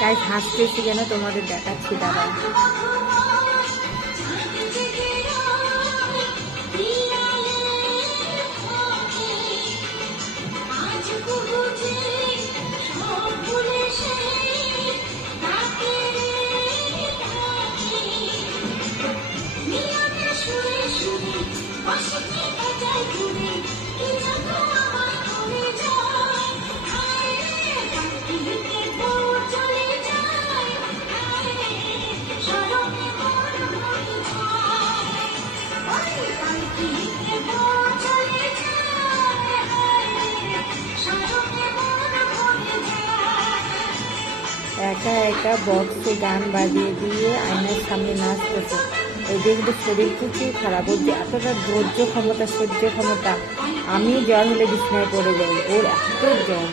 Guys হাসতেছি কেন তোমাদের দেখাচ্ছি দাঁড়া। একা একা বক্সে গান বাজিয়ে দিয়ে আয়নার সামনে নাচতেছে। ওই যে কিন্তু শরীর প্রচুর খারাপ, ওর যে এতটা ধৈর্য ক্ষমতা সহ্য ক্ষমতা, আমি জ্বর হলে বিছানায় পড়ে যাই, ওর এত জ্বর।